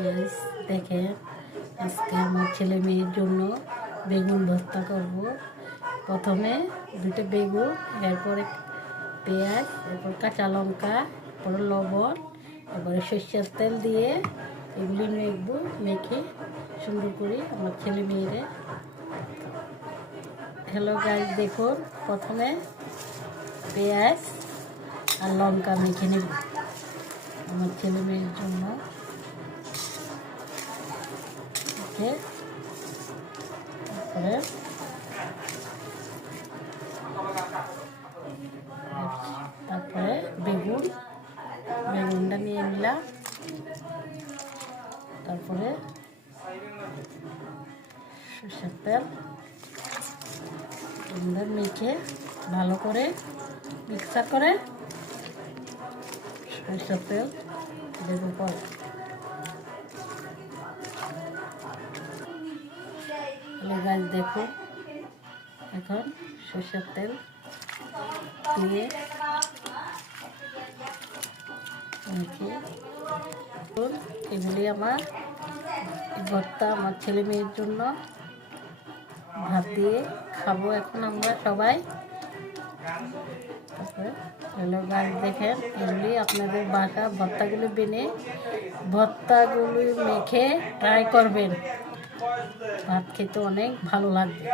Guys দেখেন, আজকে আমার ছেলে মেয়ের জন্য বেগুন ভর্তা করব। প্রথমে দুটো বেগুন, এরপরে পেঁয়াজ, এরপর কাঁচা লঙ্কা, এরপরে লবণ, এরপরে সরষের তেল দিয়ে এগুলি মেখে সুন্দর করে আমার ছেলে মেয়েরে। হ্যালো গাইস, দেখুন প্রথমে পেঁয়াজ আর লঙ্কা মেখে নেব আমার ছেলে মেয়ের জন্য। তারপরে বেগুনটা নিয়ে নিলাম। তারপরে সরষের তেল মেখে ভালো করে মিক্সার করে সরষের তেল দেবো পর। গাছ দেখো, এখন সরষের তেল দিয়ে এগুলি আমার ভর্তা আমার ছেলে মেয়ের জন্য ভাত দিয়ে খাবো এখন আমরা সবাই। তারপরে হ্যালো গাছ দেখেন, এগুলি আপনাদের বাসা ভর্তাগুলো ভর্তাগুলি মেখে ট্রাই করবেন, ভাত খেতে অনেক ভালো লাগবে।